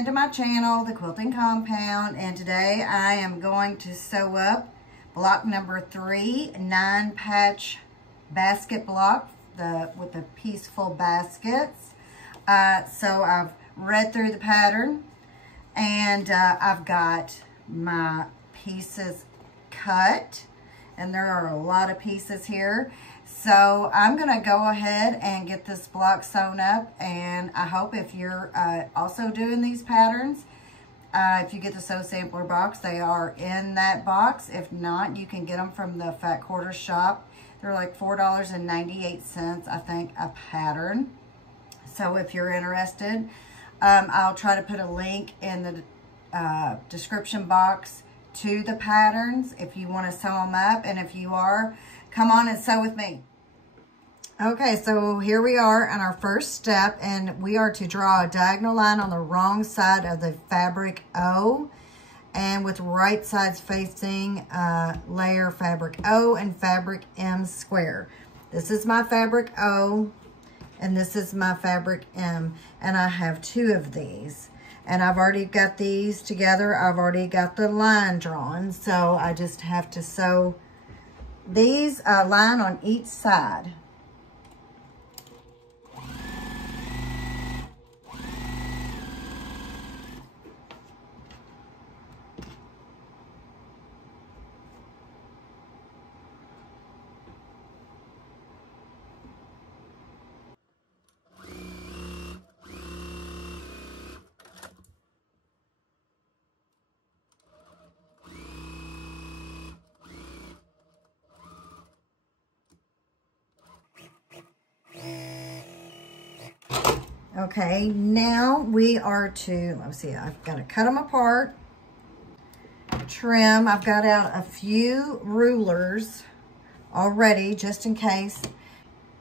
into my channel, The Quilting Compound, and today I am going to sew up block number 3, 9-patch basket block with the Pieceful baskets. So I've read through the pattern, and I've got my pieces cut, and there are a lot of pieces here. So I'm going to go ahead and get this block sewn up, and I hope if you're also doing these patterns, if you get the Sew Sampler box, they are in that box. If not, you can get them from the Fat Quarter shop. They're like $4.98, I think, a pattern. So if you're interested, I'll try to put a link in the description box to the patterns if you want to sew them up. And if you are, come on and sew with me. Okay, so here we are on our first step, and we are to draw a diagonal line on the wrong side of the fabric O, and with right sides facing layer fabric O and fabric M square. This is my fabric O, and this is my fabric M, and I have 2 of these. And I've already got these together. I've already got the line drawn, so I just have to sew these line on each side. Okay, now we are to, let's see, I've got to cut them apart, trim. I've got out a few rulers already, just in case.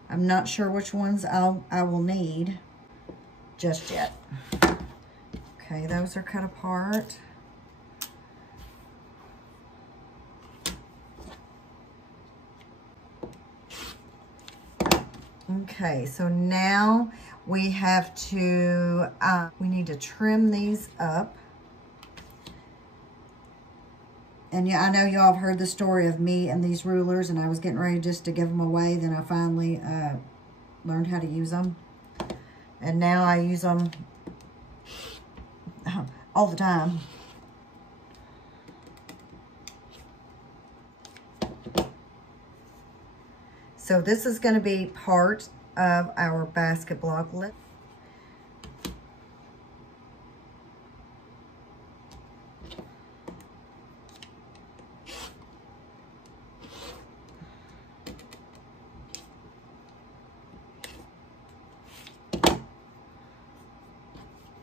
I'm not sure which ones I will need just yet. Okay, those are cut apart. Okay, so now we have to, we need to trim these up. And yeah, I know y'all have heard the story of me and these rulers, and I was getting ready just to give them away. Then I finally learned how to use them. And now I use them all the time. So this is going to be part of our basket block lip.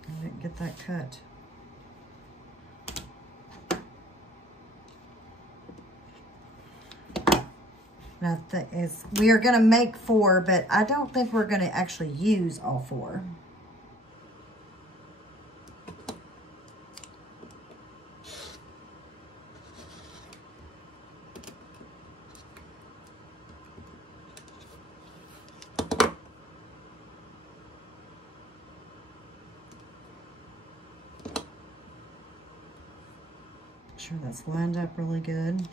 I didn't get that cut. Now we are going to make 4, but I don't think we're going to actually use all 4. Make sure that's lined up really good.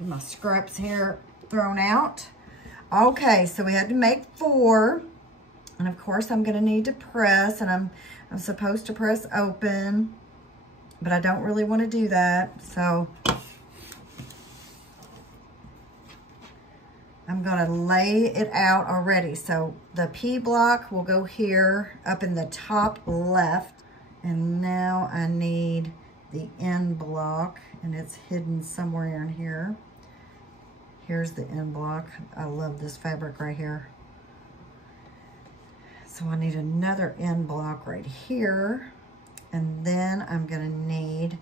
My scraps here thrown out. Okay, so we had to make 4, and of course I'm going to need to press, and I'm supposed to press open, but I don't really want to do that, so I'm going to lay it out already. So the P block will go here up in the top left, and now I need the N block, and it's hidden somewhere in here. Here's the end block. I love this fabric right here. So I need another end block right here. And then I'm gonna need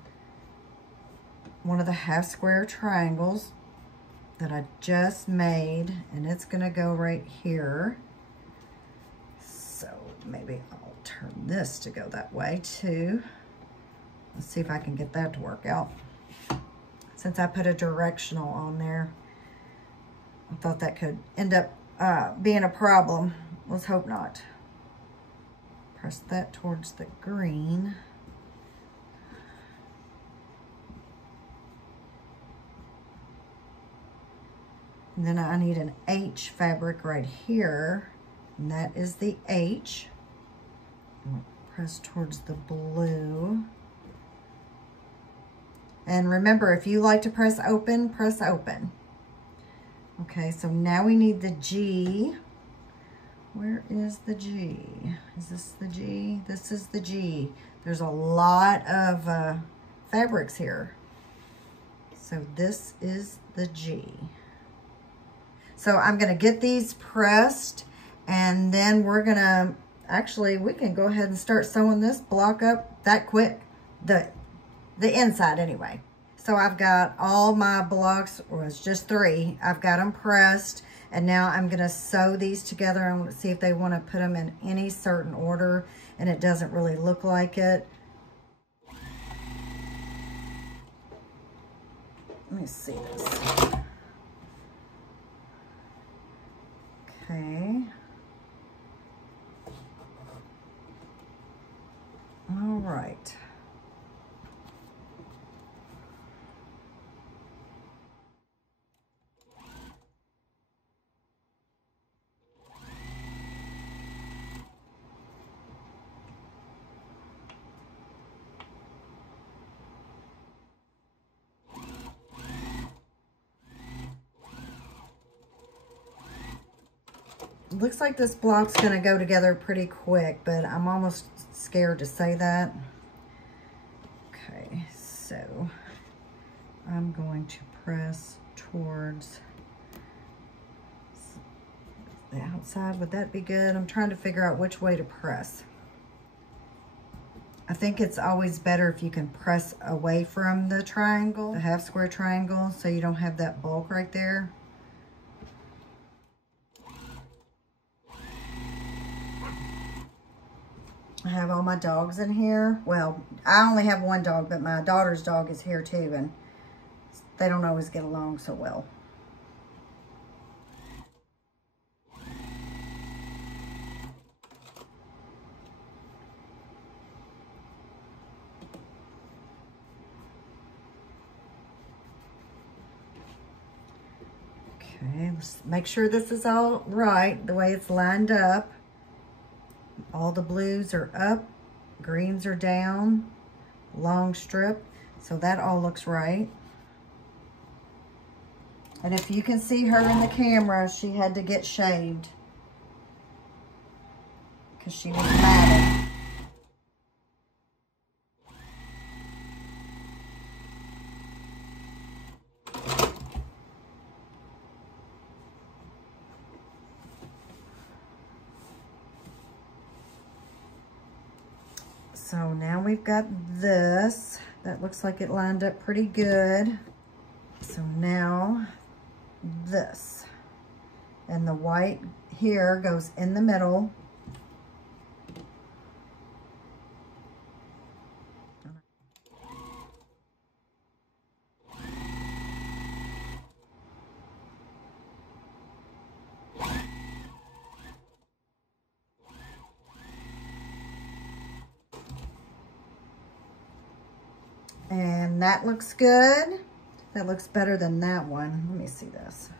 one of the half square triangles that I just made, and it's gonna go right here. So maybe I'll turn this to go that way too. Let's see if I can get that to work out. It's since I put a directional on there. I thought that could end up being a problem. Let's hope not. Press that towards the green. And then I need an H fabric right here, and that is the H. Press towards the blue. And remember, if you like to press open, press open. Okay, so now we need the G. Where is the G? Is this the G? This is the G. There's a lot of fabrics here. So this is the G. So I'm gonna get these pressed, and then we're gonna, actually, we can go ahead and start sewing this block up that quick. The inside anyway. So I've got all my blocks, or it's just 3. I've got them pressed, and now I'm gonna sew these together and see if they wanna put them in any certain order, and it doesn't really look like it. Let me see this. Okay. All right. Looks like this block's gonna go together pretty quick, but I'm almost scared to say that. Okay, so I'm going to press towards the outside. Would that be good? I'm trying to figure out which way to press. I think it's always better if you can press away from the triangle, the half square triangle, so you don't have that bulk right there. I have all my dogs in here. Well, I only have one dog, but my daughter's dog is here too, and they don't always get along so well. Okay, let's make sure this is all right, the way it's lined up. All the blues are up, greens are down, long strip, so that all looks right. And if you can see her in the camera, she had to get shaved because she was matted. So now we've got this. That looks like it lined up pretty good. So now this. And the white here goes in the middle. And that looks good. That looks better than that one. Let me see this.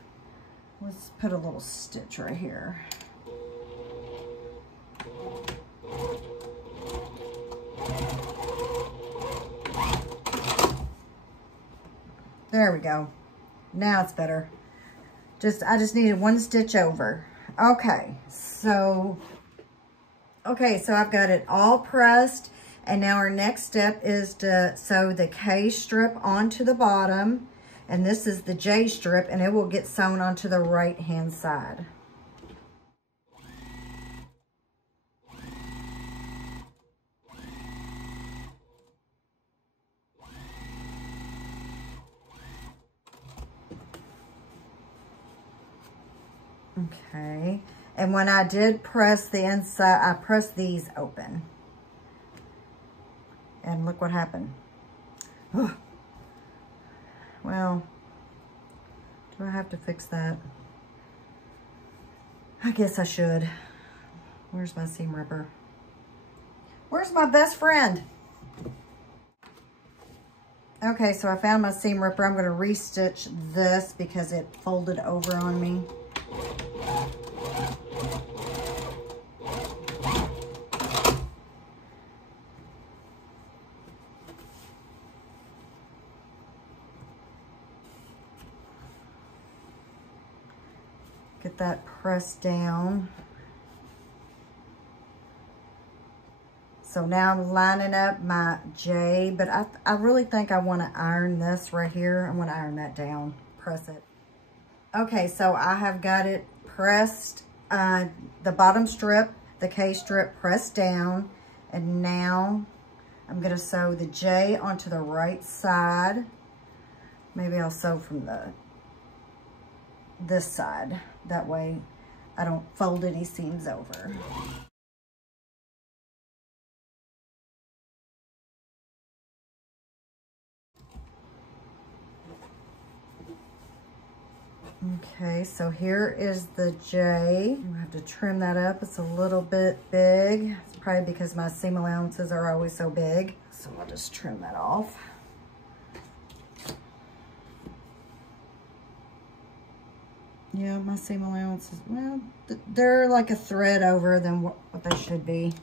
Let's put a little stitch right here. There we go. Now it's better. I just needed one stitch over. Okay, so I've got it all pressed. And now our next step is to sew the K strip onto the bottom. And this is the J strip, and it will get sewn onto the right-hand side. Okay, and when I did press the inside, I pressed these open. And look what happened. Ugh. Well, do I have to fix that? I guess I should. Where's my seam ripper? Where's my best friend? Okay, so I found my seam ripper. I'm gonna restitch this because it folded over on me. Get that pressed down. So now I'm lining up my J, but I really think I want to iron this right here. I want to iron that down, press it. Okay, so I have got it pressed, the bottom strip, the K strip pressed down, and now I'm going to sew the J onto the right side. Maybe I'll sew from this side. That way I don't fold any seams over. Okay, so here is the J. I have to trim that up. It's a little bit big. It's probably because my seam allowances are always so big. So I'll just trim that off. Yeah, my seam allowances, well, they're like a thread over than what they should be.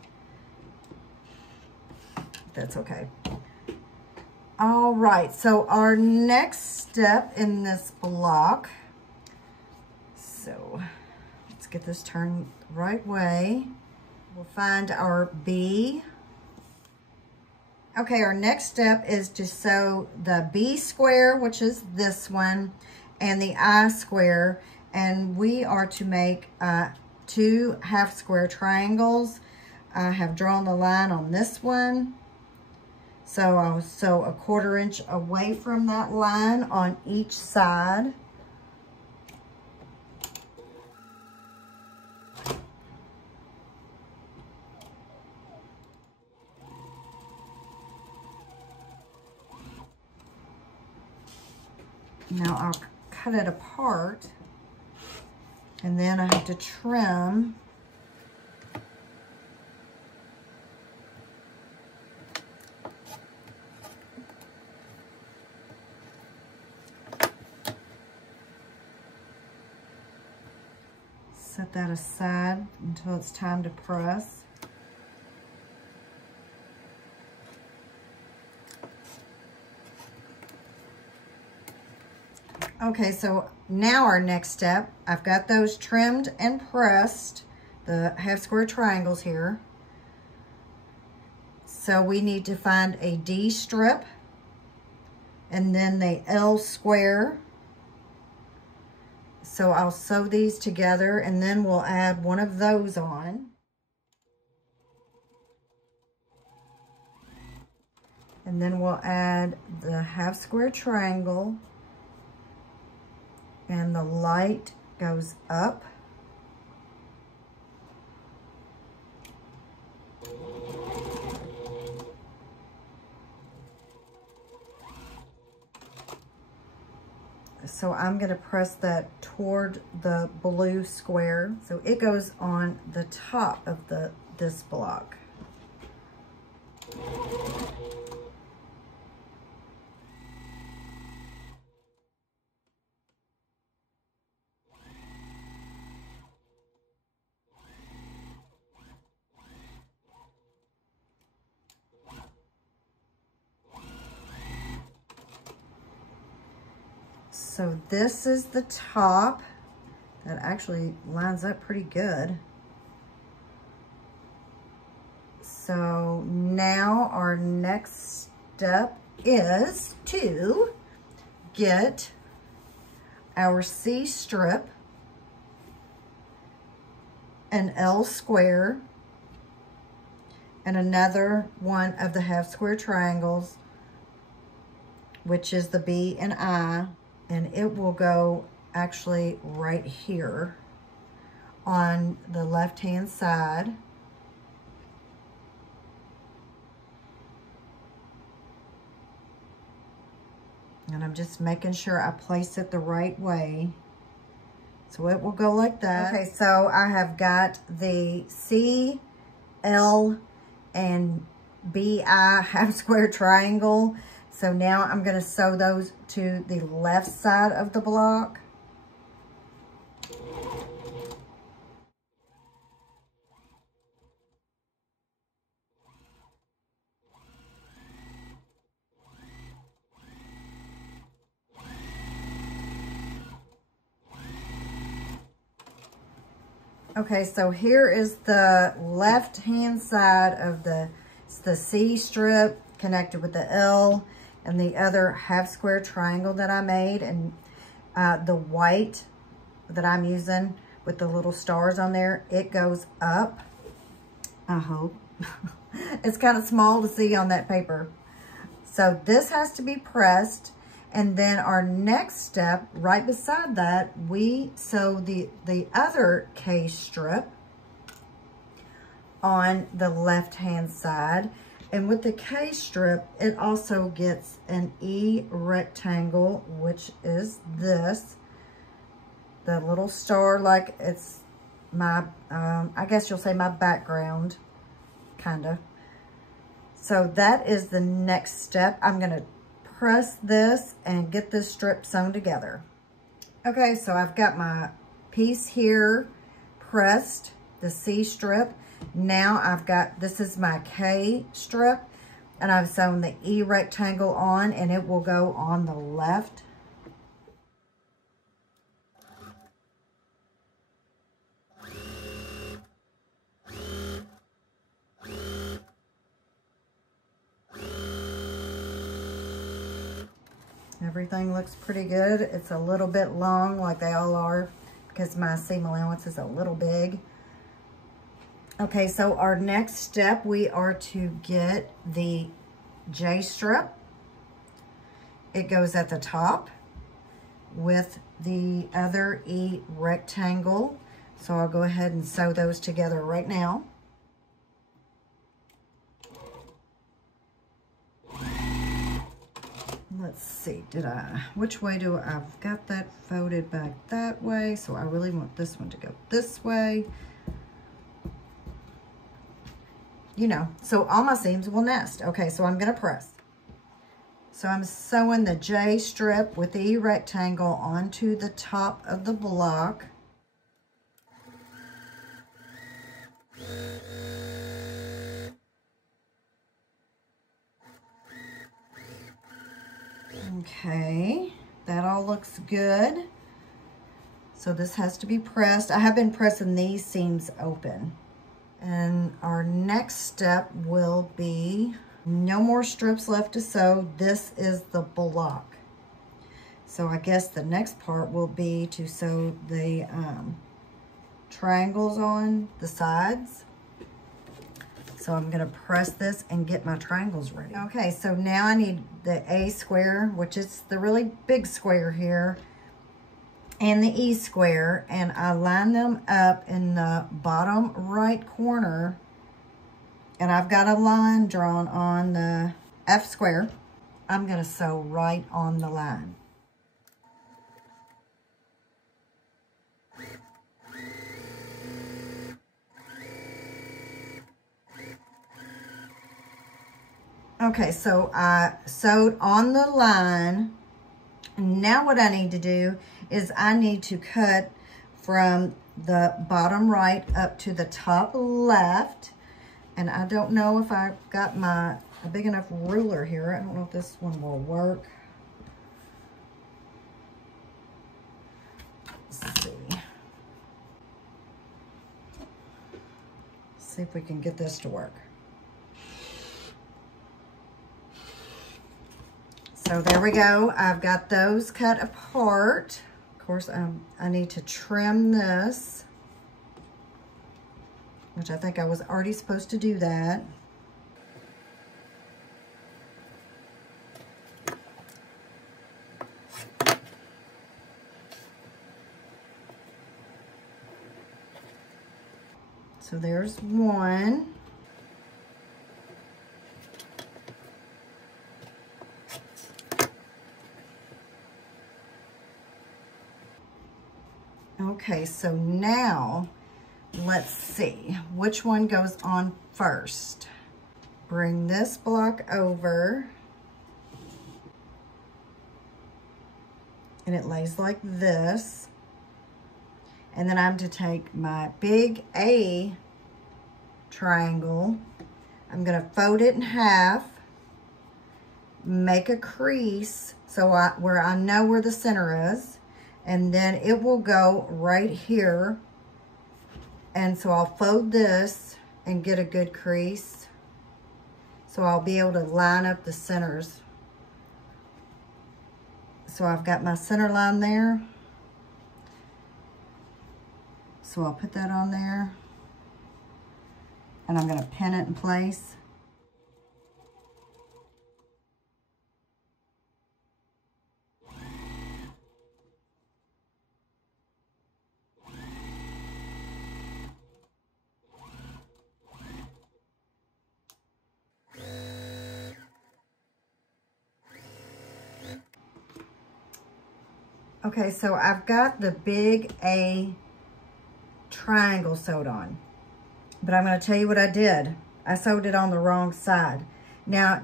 That's okay. All right, so our next step in this block, so let's get this turned the right way. We'll find our B. Okay, our next step is to sew the B square, which is this one, and the I square, and we are to make 2 half square triangles. I have drawn the line on this one, so I'll sew a 1/4 inch away from that line on each side. Now I'll cut it apart, and then I have to trim. Set that aside until it's time to press. Okay, so now our next step, I've got those trimmed and pressed, the half square triangles here. So we need to find a D strip and then the L square. So I'll sew these together and then we'll add one of those on. And then we'll add the half square triangle, and the light goes up. So I'm going to press that toward the blue square. So it goes on the top of this block. So this is the top. That actually lines up pretty good. So now our next step is to get our C strip, an L square, and another one of the half square triangles, which is the B and I, and it will go actually right here on the left-hand side. And I'm just making sure I place it the right way. So it will go like that. Okay, so I have got the C, L, and BI half square triangle. So now I'm going to sew those to the left side of the block. Okay, so here is the left-hand side of the C strip connected with the L and the other half square triangle that I made. And the white that I'm using with the little stars on there, it goes up, I hope. It's kind of small to see on that paper. So this has to be pressed. And then our next step, right beside that, we sew the other K strip on the left-hand side. And with the K strip, it also gets an E rectangle, which is this. The little star, like it's my, I guess you'll say my background, kind of. So that is the next step. I'm going to press this and get this strip sewn together. Okay, so I've got my piece here pressed, the C strip. Now I've got, this is my K strip, and I've sewn the E rectangle on, and it will go on the left. Everything looks pretty good. It's a little bit long, like they all are, because my seam allowance is a little big. Okay, so our next step, we are to get the J strip. It goes at the top with the other E rectangle. So I'll go ahead and sew those together right now. Let's see, which way I've got that folded back that way, so I really want this one to go this way. You know, so all my seams will nest. Okay, so I'm gonna press. So I'm sewing the J strip with the E rectangle onto the top of the block. Okay, that all looks good. So this has to be pressed. I have been pressing these seams open. And our next step will be no more strips left to sew. This is the block. So I guess the next part will be to sew the triangles on the sides. So I'm gonna press this and get my triangles ready. Okay, so now I need the A square, which is the really big square here, and the E square, and I line them up in the bottom right corner, and I've got a line drawn on the F square. I'm gonna sew right on the line. Okay, so I sewed on the line. Now what I need to do is I need to cut from the bottom right up to the top left. And I don't know if I've got a big enough ruler here. I don't know if this one will work. Let's see. See if we can get this to work. So there we go. I've got those cut apart. Of course, I need to trim this, which I think I was already supposed to do that. So there's one. Okay, so now let's see which one goes on first. Bring this block over, and it lays like this. And then I'm to take my big A triangle, I'm gonna fold it in half, make a crease so where I know where the center is, and then it will go right here. And so I'll fold this and get a good crease. So I'll be able to line up the centers. So I've got my center line there. So I'll put that on there. And I'm gonna pin it in place. Okay, so I've got the big A triangle sewed on, but I'm going to tell you what I did. I sewed it on the wrong side. Now,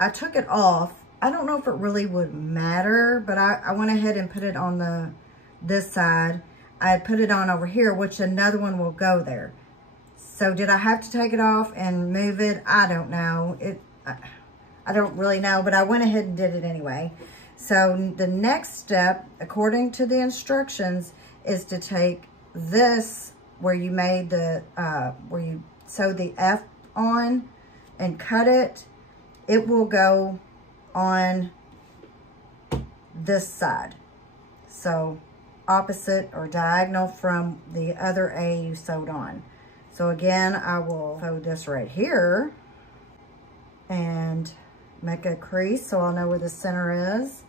I took it off. I don't know if it really would matter, but I went ahead and put it on this side. I put it on over here, which another one will go there. So did I have to take it off and move it? I don't know. I don't really know, but I went ahead and did it anyway. So the next step, according to the instructions, is to take this where you made the, where you sewed the F on and cut it. It will go on this side. So opposite or diagonal from the other A you sewed on. So again, I will fold this right here and make a crease so I'll know where the center is.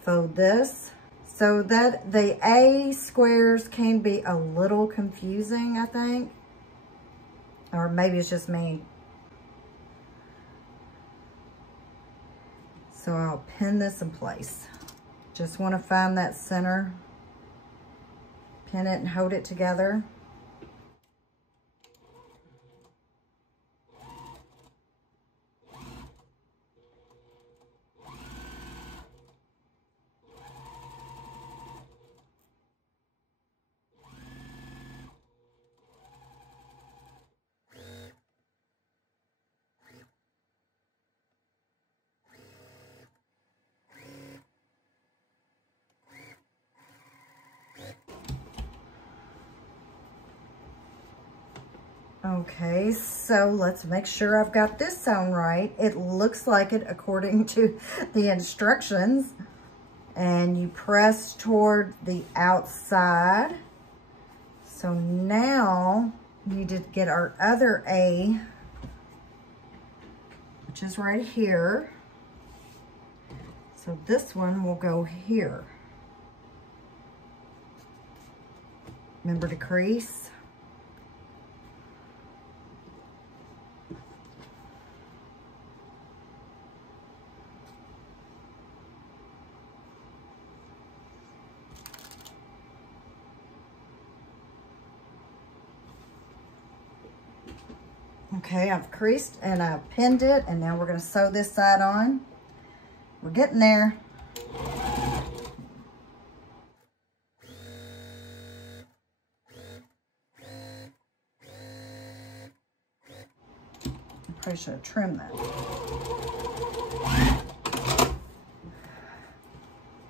Fold this. So that the A squares can be a little confusing, I think. Or maybe it's just me. So I'll pin this in place. Just want to find that center. Pin it and hold it together. Okay, so let's make sure I've got this sewn right. It looks like it according to the instructions. And you press toward the outside. So now we need to get our other A, which is right here. So this one will go here. Remember to crease. Okay, I've creased and I've pinned it, and now we're going to sew this side on. We're getting there. I probably should have trimmed that.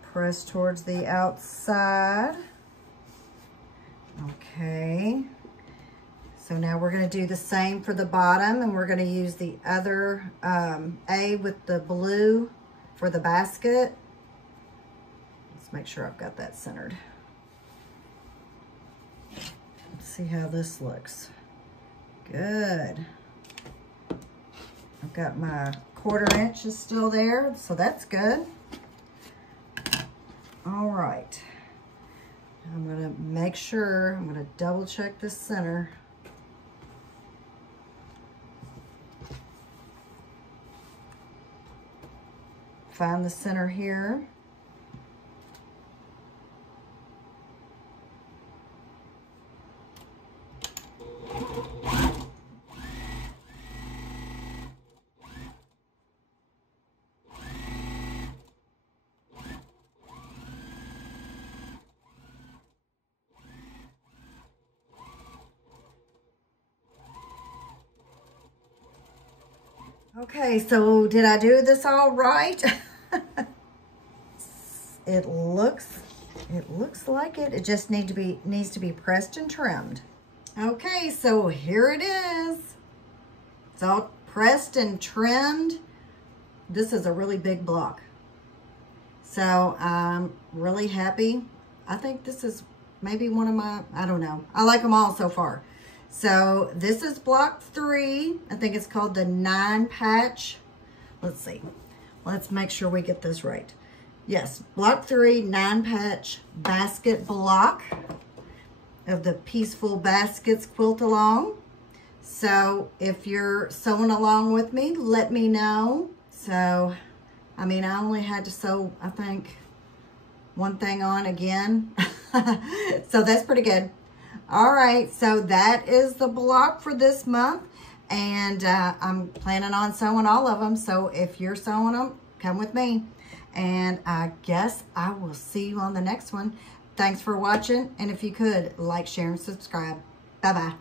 Press towards the outside. Okay. So now we're going to do the same for the bottom, and we're going to use the other A with the blue for the basket. Let's make sure I've got that centered. Let's see how this looks. Good. I've got my 1/4 inch is still there, so that's good. All right. I'm going to make sure, I'm going to double check the center. Find the center here. Okay, so did I do this all right? It looks like it. It just needs to be pressed and trimmed. Okay, so here it is. It's all pressed and trimmed. This is a really big block. So I'm really happy. I think this is maybe one of my, I don't know. I like them all so far. So this is block 3. I think it's called the 9-patch. Let's see. Let's make sure we get this right. Yes, block 3, 9-patch basket block of the Pieceful Baskets Quilt Along. So if you're sewing along with me, let me know. So, I mean, I only had to sew, I think, one thing on again. So that's pretty good. All right, so that is the block for this month. And I'm planning on sewing all of them. So if you're sewing them, come with me. And I guess I will see you on the next one. Thanks for watching. And if you could, like, share, and subscribe. Bye-bye.